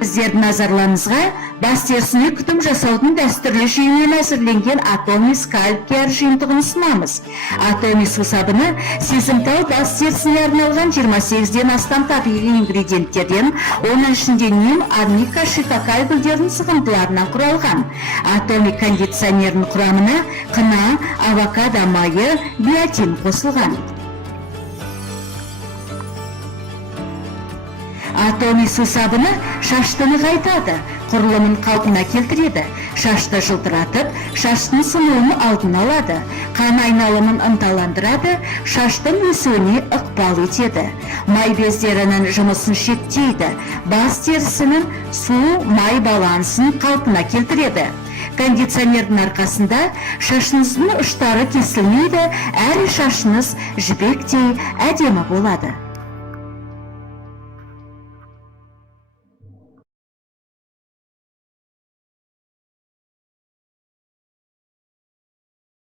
Сіздердің назарларыңызға бас терісіне күтім жасаудың дәстүрлі жүйемен әзірленген Atomis Scalp Care жиынтығын ұсынамыз. Atomis сусабыны сезімтал бас терісіне арналған 28-ден астам табиғи ингредиенттерден, оның ішінде ним, арника, шикакай гүлдерінің сығындыларынан құралған. Atomic кондиционерінің құрамына қына, авокадо майы, биотин қосылған. Atomis сусабыны шашты нығайтады, құрылымын қалпына келтіреді, шашты жылтыратып, шаштың сынуын алдын алады, қан айналымын ынталандырады, шаштың өсуіне ықпал етеді. Май бездерінің жұмысын шектейді, бас терісінің су-май балансын қалпына келтіреді. Кондиционердің арқасында шашыңыздың ұштары кесілмейді, әрі шашыңыз жібектей әдемі болады.